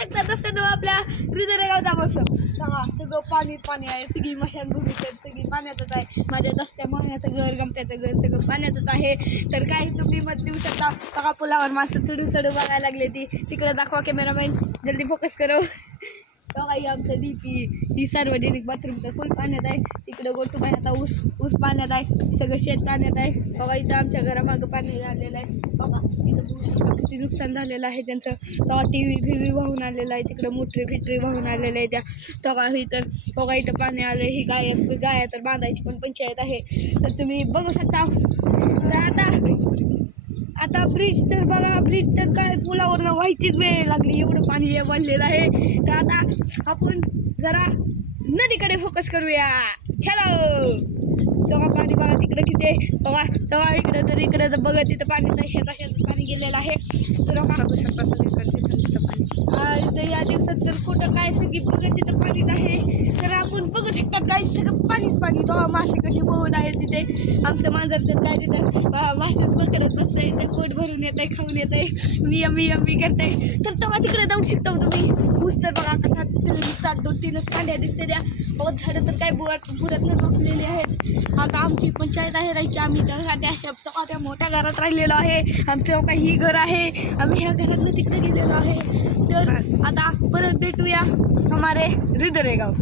शकता तसं आपल्या हृदयगावचा बसव सगळं पाणी आहे. सगळी मशानभूमी तर सगळी पाण्यातच आहे. माझ्या दसत्या महिन्याचं घर गमत्याचं घर सगळं पाण्यातच आहे. तर काही तुम्ही मत देऊ शकता. बघा पुलावर माणसं चढू बघायला लागले तिकडे दाखवा कॅमेरामॅन जल्दी फोकस करो. बघा ही आमचं डीपी ही सार्वजनिक बाथरूम तर फुल पाण्यात आहे. तिकडं गोटूबाई आता ऊस पाण्यात आहे. सगळं शेत पाण्यात आहे. बघा इथं आमच्या घरामागं पाणी आलेलं आहे. बघा इथं किती नुकसान झालेलं आहे त्यांचं. तेव्हा टी व्ही वाहून आलेलं आहे. तिकडं मोटरी वाहून आलेलं आहे त्या. तेव्हा इथं बघा इथं पाणी आलं. ही गाय तर बांधायची पण पंचायत आहे. तर तुम्ही बघू शकता. तर आता ब्रिज तर बघा ब्रिज तर काय पुलावरनं व्हायचीच वेळ लागली. एवढं पाणी वाढलेलं आहे. तर आता आपण जरा नदीकडे फोकस करूया. चलो तेव्हा पाणी बघा तिकडे किती बघा तेव्हा इकडे तर बघा तिथं पाणी नाही. शेतात पाणी गेलेलं आहे. तर बघू शकता या दिवसात तर कुठं काय सगळी बघा तिथं पाणीच आहे. तर आपण बघू शकतात काय सगळं पाणीच तेव्हा मासे कसे पोहत आहेत तिथे. आमचं मांजर तर काय तिथं मासे पकडत बसतंय. तर पोट भरून येत आहे खाऊन येत आहे. मी यम्मी करताय. तर तेव्हा तिकडे जाऊ शकता तुम्ही. ऊस तर बघा कसा दिसतात. 2-3 कांड्या दिसते त्या. बहुत झाडं तर काय बुडत नसलेली आहेत. आता आमची पंचायत आहे राहायची. आम्ही त्या मोठ्या घरात राहिलेलो आहे. आमचं काही घर आहे. आम्ही ह्या घरातनं तिकडे गेलेलो आहे. तर आता परत भेटूया हमारे हृदयगाव.